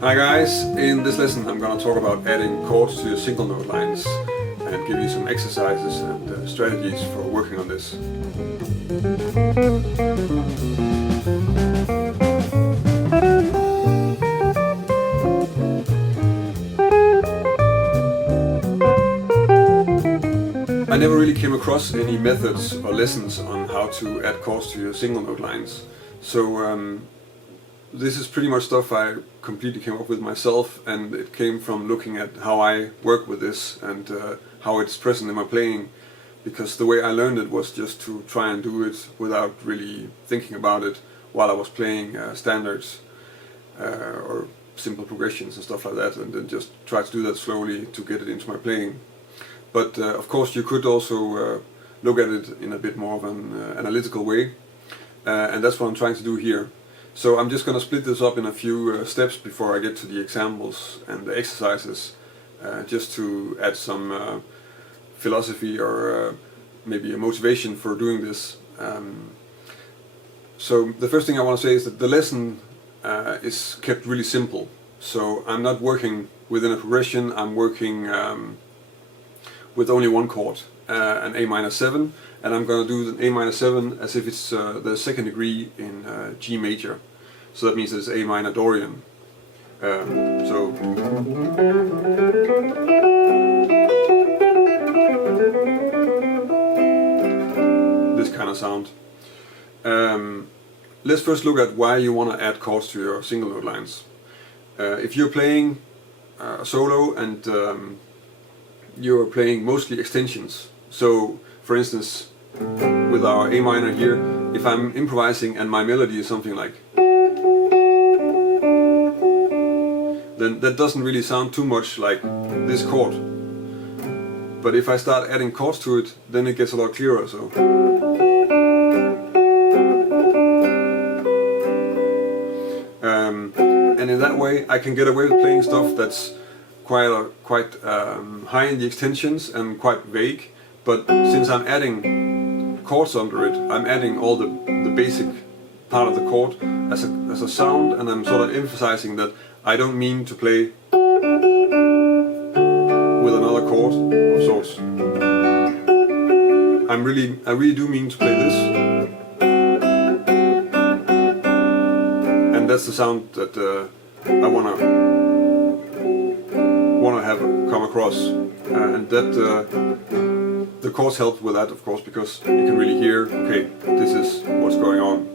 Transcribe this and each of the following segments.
Hi guys, in this lesson I'm going to talk about adding chords to your single note lines and give you some exercises and strategies for working on this. I never really came across any methods or lessons on how to add chords to your single note lines. So this is pretty much stuff I completely came up with myself, and it came from looking at how I work with this and how it's present in my playing, because the way I learned it was just to try and do it without really thinking about it while I was playing standards or simple progressions and stuff like that, and then just try to do that slowly to get it into my playing. But of course you could also look at it in a bit more of an analytical way, and that's what I'm trying to do here. So I'm just going to split this up in a few steps before I get to the examples and the exercises, just to add some philosophy or maybe a motivation for doing this. So the first thing I want to say is that the lesson is kept really simple. So I'm not working within a progression, I'm working with only one chord, an A minor 7, and I'm going to do the A minor 7 as if it's the second degree in G major. So that means it's A minor Dorian. So this kind of sound. Let's first look at why you want to add chords to your single note lines. If you're playing a solo and you're playing mostly extensions, so for instance with our A minor here, if I'm improvising and my melody is something like, then that doesn't really sound too much like this chord. But if I start adding chords to it, then it gets a lot clearer. So and in that way I can get away with playing stuff that's quite high in the extensions and quite vague, but since I'm adding chords under it, I'm adding all the basic part of the chord as a sound, and I'm sort of emphasizing that I don't mean to play with another chord of sorts. I really do mean to play this, and that's the sound that I wanna have come across, and that the chords help with that, of course, because you can really hear, okay, this is what's going on.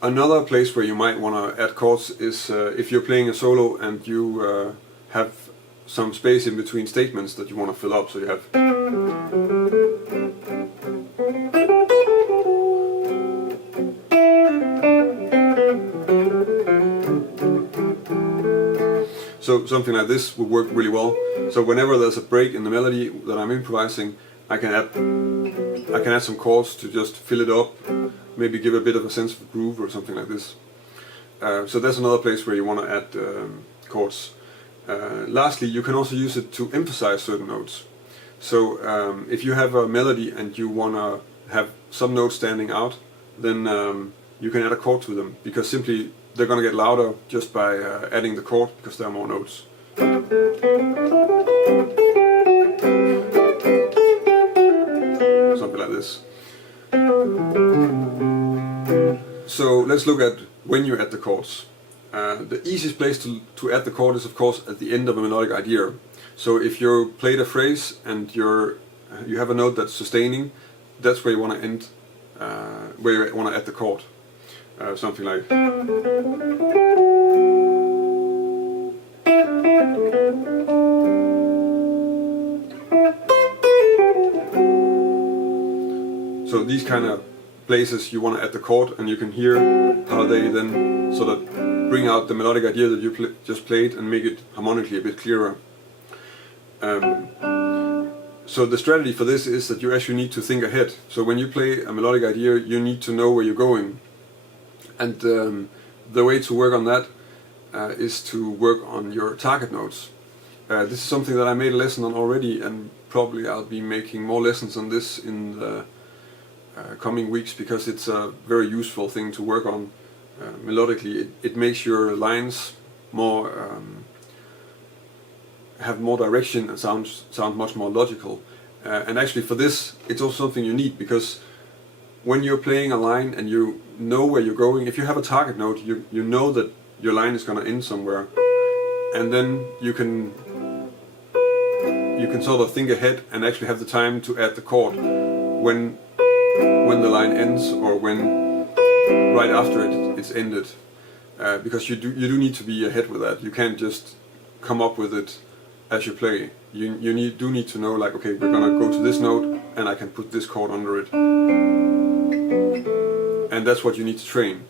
Another place where you might want to add chords is if you're playing a solo and you have some space in between statements that you want to fill up, so you have so something like this would work really well. So whenever there's a break in the melody that I'm improvising, I can add some chords to just fill it up, maybe give a bit of a sense of groove or something like this. So that's another place where you want to add chords. Lastly, you can also use it to emphasize certain notes. So if you have a melody and you want to have some notes standing out, then you can add a chord to them, because simply they're going to get louder just by adding the chord, because there are more notes. Something like this. So let's look at when you add the chords. The easiest place to add the chord is of course at the end of a melodic idea. So if you played a phrase and you have a note that's sustaining, that's where you want to end, where you want to add the chord. Something like. So these kind of places you want to add the chord, and you can hear how they then sort of bring out the melodic idea that you just played and make it harmonically a bit clearer. So the strategy for this is that you actually need to think ahead. So when you play a melodic idea, you need to know where you're going. And the way to work on that is to work on your target notes. This is something that I made a lesson on already, and probably I'll be making more lessons on this in the coming weeks, because it's a very useful thing to work on melodically. It makes your lines more have more direction and sound much more logical. And actually for this it's also something you need, because when you're playing a line and you know where you're going, if you have a target note, you know that your line is going to end somewhere, and then you can sort of think ahead and actually have the time to add the chord when the line ends, or when right after it's ended, because you do need to be ahead with that. You can't just come up with it as you play. You do need to know, like, okay, we're gonna go to this note and I can put this chord under it, and that's what you need to train,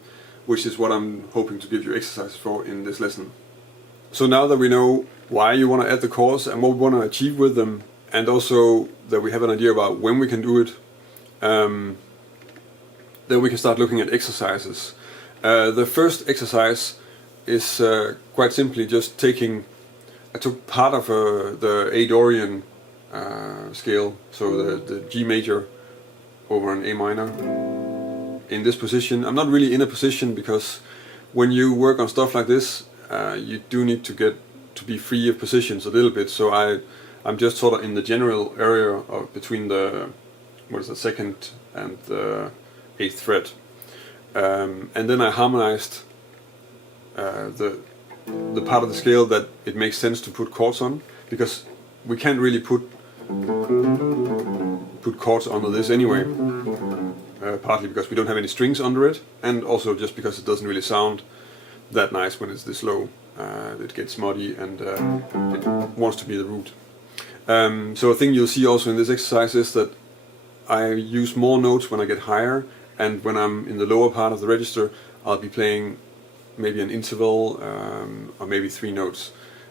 which is what I'm hoping to give you exercises for in this lesson. So now that we know why you want to add the chords and what we want to achieve with them, and also that we have an idea about when we can do it, then we can start looking at exercises. The first exercise is quite simply just I took part of the A Dorian scale, so the G major over an A minor in this position. I'm not really in a position, because when you work on stuff like this, you do need to get to be free of positions a little bit. So I'm just sort of in the general area of between the second and the 8th fret, and then I harmonized the part of the scale that it makes sense to put chords on, because we can't really put chords under this anyway, partly because we don't have any strings under it, and also just because it doesn't really sound that nice when it's this low. It gets muddy and it wants to be the root. So a thing you'll see also in this exercise is that I use more notes when I get higher, and when I'm in the lower part of the register I'll be playing maybe an interval, or maybe 3 notes,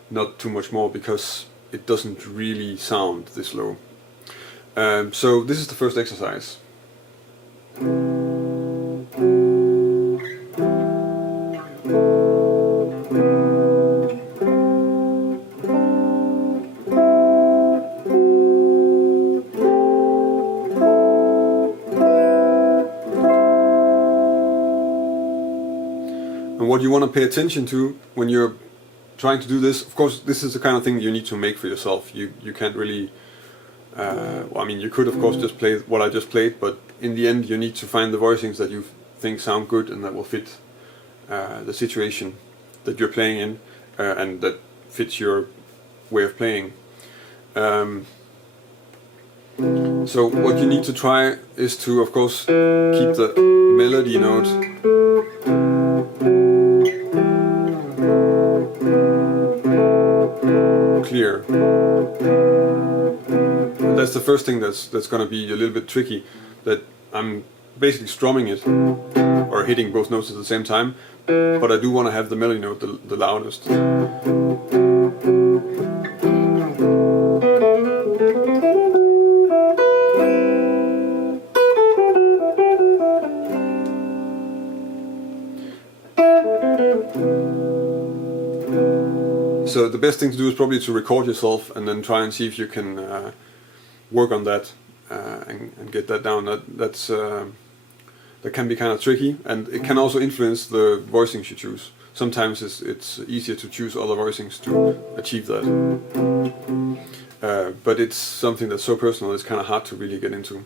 not too much more, because it doesn't really sound this low. So this is the first exercise. And what you want to pay attention to when you're trying to do this, of course, this is the kind of thing you need to make for yourself. You can't really, well, I mean, you could of course just play what I just played, but in the end you need to find the voicings that you think sound good and that will fit the situation that you're playing in, and that fits your way of playing. So what you need to try is to, of course, keep the melody note clear. And that's the first thing that's going to be a little bit tricky, that I'm basically strumming it or hitting both notes at the same time, but I do want to have the melody note the loudest. So the best thing to do is probably to record yourself and then try and see if you can work on that and get that down. That can be kind of tricky, and it can also influence the voicings you choose. Sometimes it's easier to choose other voicings to achieve that. But it's something that's so personal, it's kind of hard to really get into.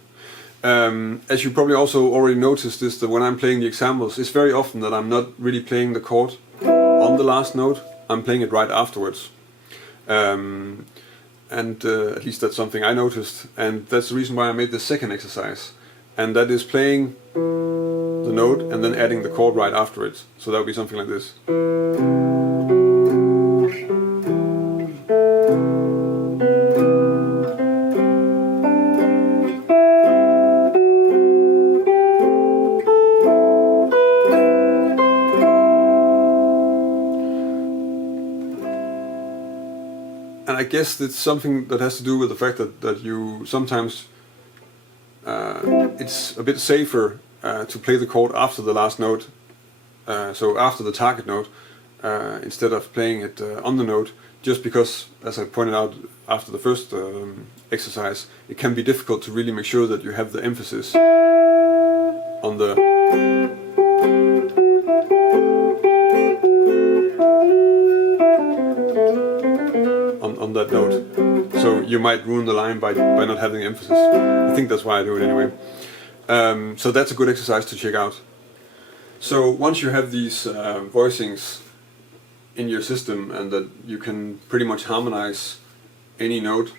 As you probably also already noticed, is that when I'm playing the examples, it's very often that I'm not really playing the chord on the last note, I'm playing it right afterwards. At least that's something I noticed, and that's the reason why I made the second exercise, and that is playing the note and then adding the chord right after it. So that would be something like this. And I guess it's something that has to do with the fact that you sometimes it's a bit safer to play the chord after the last note, so after the target note, instead of playing it on the note, just because, as I pointed out after the first exercise, it can be difficult to really make sure that you have the emphasis on the on that note. So you might ruin the line by not having the emphasis. I think that's why I do it anyway. So that's a good exercise to check out. So once you have these voicings in your system and that you can pretty much harmonize any note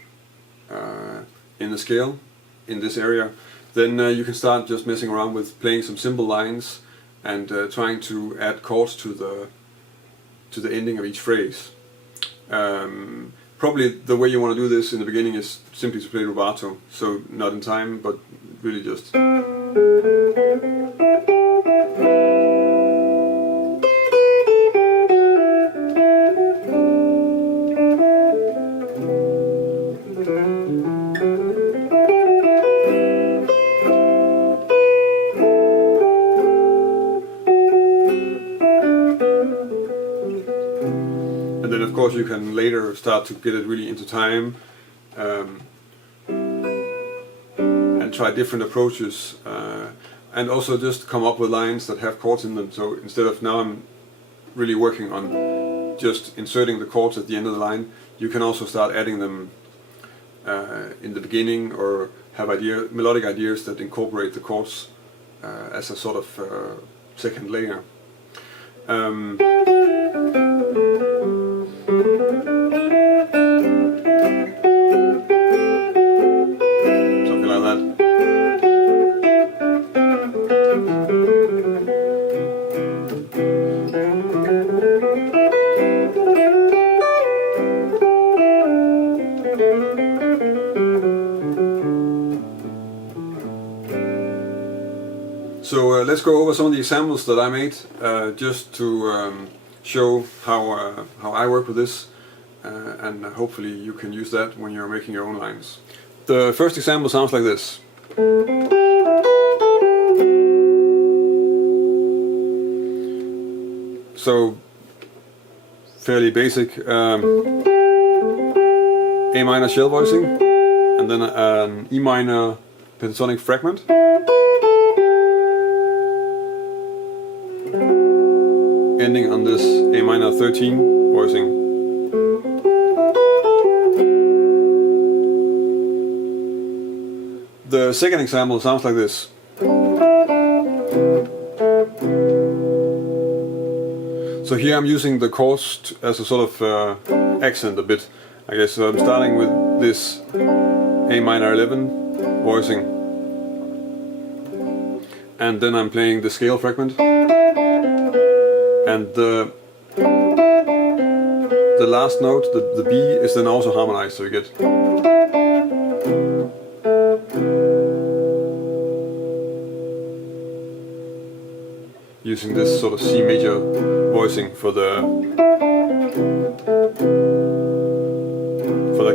in the scale in this area, then you can start just messing around with playing some simple lines and trying to add chords to the ending of each phrase. Probably the way you want to do this in the beginning is simply to play rubato, so not in time, but really just. And then of course you can later start to get it really into time and try different approaches and also just come up with lines that have chords in them. So instead of now I'm really working on just inserting the chords at the end of the line, you can also start adding them in the beginning, or have melodic ideas that incorporate the chords as a sort of second layer. Something like that. So let's go over some of the examples that I made, just to show how I work with this, and hopefully you can use that when you're making your own lines. The first example sounds like this. So fairly basic A minor shell voicing, and then an E minor pentatonic fragment. Ending on this A minor 13 voicing. The second example sounds like this. So here I'm using the chords as a sort of accent a bit, I guess. So I'm starting with this A minor 11 voicing, and then I'm playing the scale fragment. And the last note, the B, is then also harmonized, so you get. Using this sort of C major voicing for that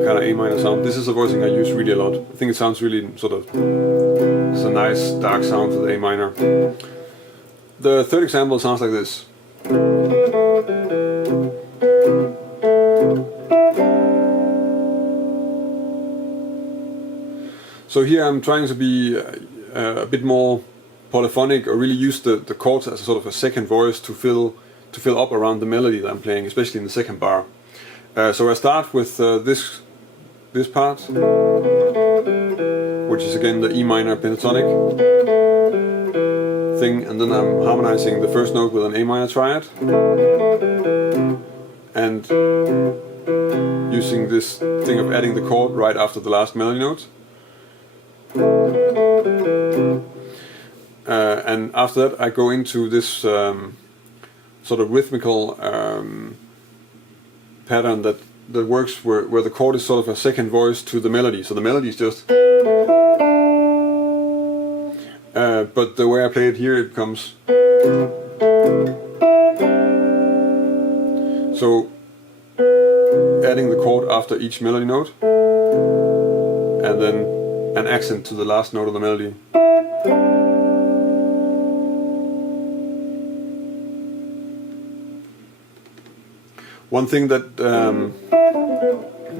kind of A minor sound. This is a voicing I use really a lot. I think it sounds really sort of, it's a nice dark sound for the A minor. The third example sounds like this. So here I'm trying to be a bit more polyphonic, or really use the chords as a sort of a second voice to fill up around the melody that I'm playing, especially in the second bar. So I start with this part, which is again the E minor pentatonic thing, and then I'm harmonizing the first note with an A minor triad, and using this thing of adding the chord right after the last melody note. And after that I go into this sort of rhythmical pattern that works where the chord is sort of a second voice to the melody. So the melody is just, but the way I play it here, it comes. So adding the chord after each melody note, and then an accent to the last note of the melody. One thing that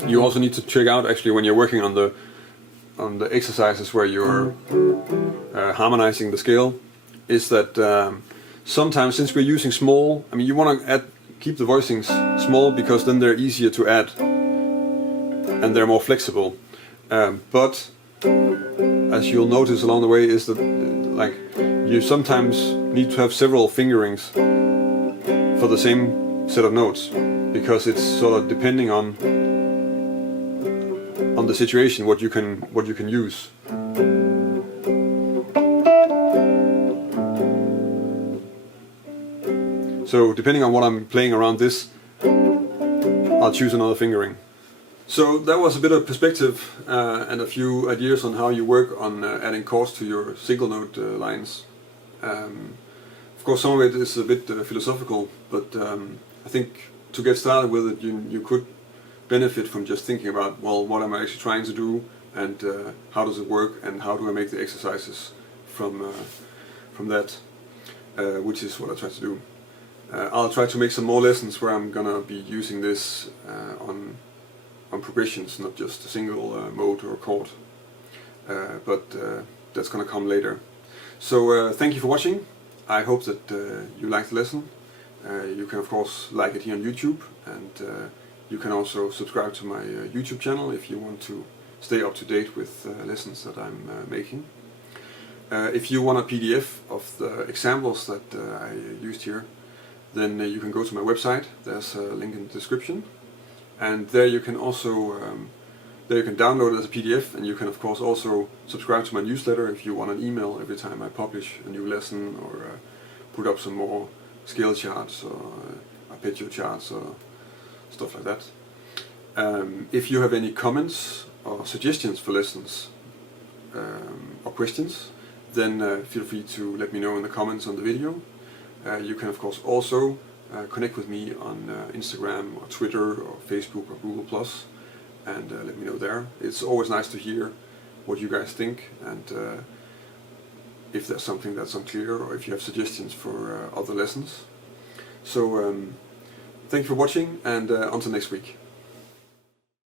you also need to check out, actually, when you're working on the exercises where you're harmonizing the scale, is that sometimes, since we're using small, I mean, you want to keep the voicings small because then they're easier to add. and they're more flexible. But as you'll notice along the way is that like you sometimes need to have several fingerings for the same set of notes, because it's sort of depending on the situation what you can use. So depending on what I'm playing around this, I'll choose another fingering. So that was a bit of perspective and a few ideas on how you work on adding chords to your single note lines. Of course, some of it is a bit philosophical, but I think to get started with it, you could benefit from just thinking about, well, what am I actually trying to do, and how does it work, and how do I make the exercises from that, which is what I try to do. I'll try to make some more lessons where I'm gonna be using this on progressions, not just a single mode or chord, but that's gonna come later. So thank you for watching. I hope that you liked the lesson. You can of course like it here on YouTube, and you can also subscribe to my YouTube channel if you want to stay up to date with lessons that I'm making. If you want a PDF of the examples that I used here, then you can go to my website. There's a link in the description, and there you can also download it as a PDF, and you can of course also subscribe to my newsletter if you want an email every time I publish a new lesson, or put up some more scale charts or arpeggio charts or stuff like that. If you have any comments or suggestions for lessons or questions, then feel free to let me know in the comments on the video. You can of course also connect with me on Instagram or Twitter or Facebook or Google+, and let me know there. It's always nice to hear what you guys think, and if there's something that's unclear, or if you have suggestions for other lessons. So thank you for watching, and until next week.